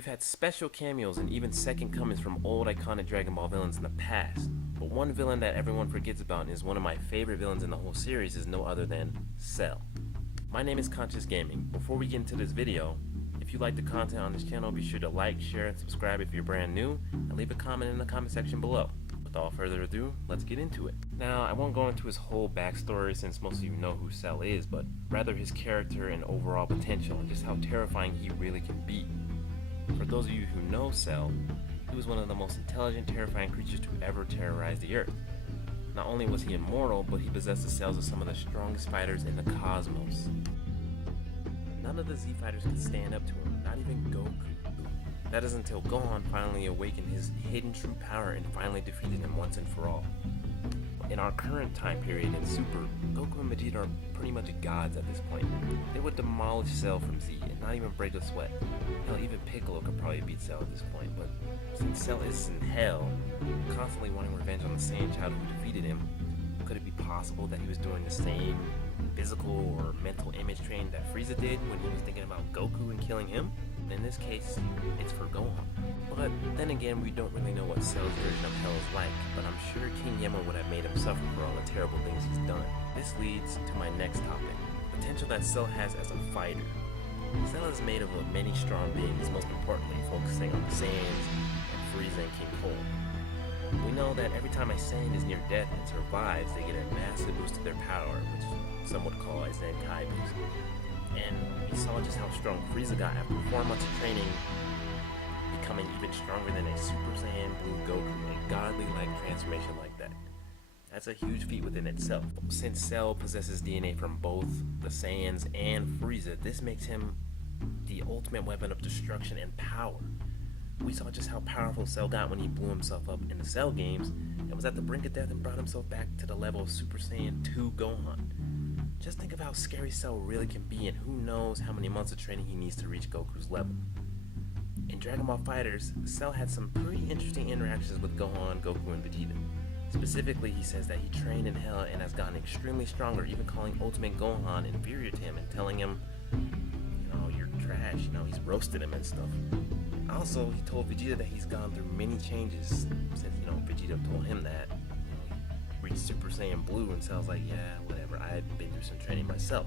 We've had special cameos and even second comings from old iconic Dragon Ball villains in the past, but one villain that everyone forgets about and is one of my favorite villains in the whole series is no other than Cell. My name is Conscious Gaming. Before we get into this video, if you like the content on this channel, be sure to like, share, and subscribe if you're brand new, and leave a comment in the comment section below. Without further ado, let's get into it. Now, I won't go into his whole backstory since most of you know who Cell is, but rather his character and overall potential and just how terrifying he really can be. For those of you who know Cell, he was one of the most intelligent, terrifying creatures to ever terrorize the Earth. Not only was he immortal, but he possessed the cells of some of the strongest fighters in the cosmos. None of the Z fighters could stand up to him, not even Goku. That is until Gohan finally awakened his hidden true power and finally defeated him once and for all. In our current time period in Super, Goku and Vegeta are pretty much gods at this point. They would demolish Cell from Z and not even break a sweat. Hell, even Piccolo could probably beat Cell at this point, but since Cell is in hell, constantly wanting revenge on the Saiyan child who defeated him, could it be possible that he was doing the same physical or mental image training that Frieza did when he was thinking about Goku and killing him? In this case, it's for Gohan. But then again, we don't really know what Cell's version of hell is like, but I'm sure King Yemma would have made him suffer for all the terrible things he's done. This leads to my next topic, the potential that Cell has as a fighter. Cell is made up of many strong beings, most importantly focusing on the Saiyans and Frieza and King Cold. We know that every time a Saiyan is near death and survives, they get a massive boost to their power, which some would call a Zenkai boost. And we saw just how strong Frieza got after 4 months of training, becoming even stronger than a Super Saiyan Blue Goku, a godly-like transformation like that. That's a huge feat within itself. Since Cell possesses DNA from both the Saiyans and Frieza, this makes him the ultimate weapon of destruction and power. We saw just how powerful Cell got when he blew himself up in the Cell games and was at the brink of death and brought himself back to the level of Super Saiyan 2 Gohan. Just think of how scary Cell really can be, and who knows how many months of training he needs to reach Goku's level. In Dragon Ball FighterZ, Cell had some pretty interesting interactions with Gohan, Goku, and Vegeta. Specifically, he says that he trained in hell and has gotten extremely stronger, even calling Ultimate Gohan inferior to him and telling him, you're trash, he's roasted him and stuff. Also, he told Vegeta that he's gone through many changes since, Vegeta told him that. Reached Super Saiyan Blue, and Cell's like, yeah, whatever, I've been through some training myself.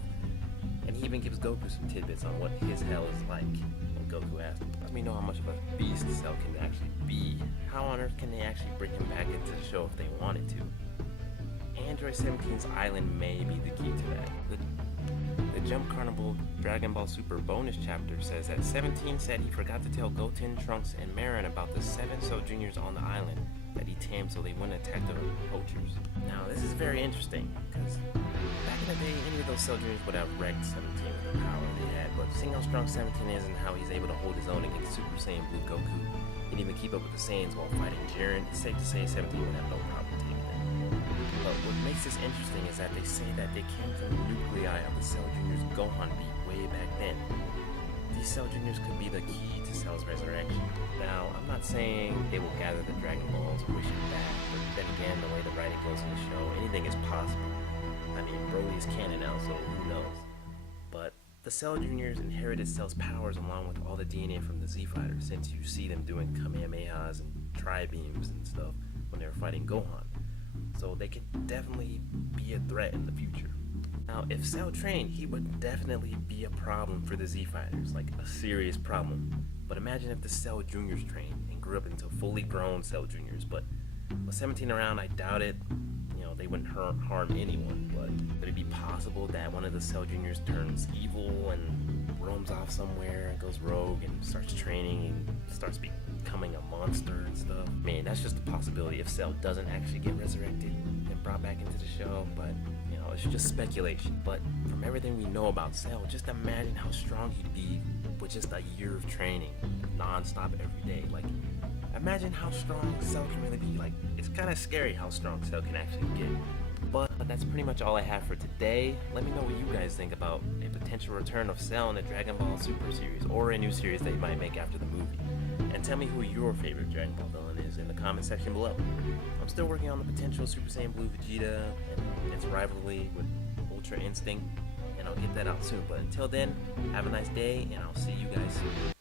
And he even gives Goku some tidbits on what his hell is like. When Goku asked him, let me know how much of a beast Cell can actually be. How on earth can they actually bring him back into the show if they wanted to? Android 17's island may be the key to that. The Jump Carnival Dragon Ball Super bonus chapter says that 17 said he forgot to tell Goten, Trunks, and Marin about the 7 Cell Juniors on the island that he tamed so they wouldn't attack the poachers. Now, this is very interesting, because back in the day, any of those Cell Juniors would have wrecked 17 with the power they had, but seeing how strong 17 is and how he's able to hold his own against Super Saiyan Blue Goku, and even keep up with the Saiyans while fighting Jiren, it's safe to say 17 would have no problem taking them. But what makes this interesting is that they say that they came from the nuclei of the Cell Juniors Gohan beat way back then. These Cell Juniors could be the key to Cell's resurrection. Now, I'm not saying they will gather the Dragon Balls or wish him back, but then again, the way the writing goes in the show, anything is possible. I mean, Broly is canon now, so who knows? But the Cell Juniors inherited Cell's powers along with all the DNA from the Z Fighters, since you see them doing Kamehamehas and Tri-Beams and stuff when they were fighting Gohan. So they could definitely be a threat in the future. Now, if Cell trained, he would definitely be a problem for the Z Fighters, like a serious problem. But imagine if the Cell Juniors trained and grew up into fully grown Cell Juniors. But with 17 around, I doubt it. They wouldn't harm anyone. But would it be possible that one of the Cell Juniors turns evil and roams off somewhere and goes rogue and starts training and starts becoming a monster and stuff? Man, that's just a possibility if Cell doesn't actually get resurrected and brought back into the show. But it's just speculation. But from everything we know about Cell, just imagine how strong he'd be with just a year of training, non-stop every day. Like, imagine how strong Cell can really be. Like, it's kind of scary how strong Cell can actually get. But that's pretty much all I have for today. Let me know what you guys think about a potential return of Cell in the Dragon Ball Super series, or a new series they might make after the movie. And tell me who your favorite Dragon Ball villain is in the comment section below. I'm still working on the potential Super Saiyan Blue Vegeta and its rivalry with Ultra Instinct, and I'll get that out soon. But until then, have a nice day, and I'll see you guys soon.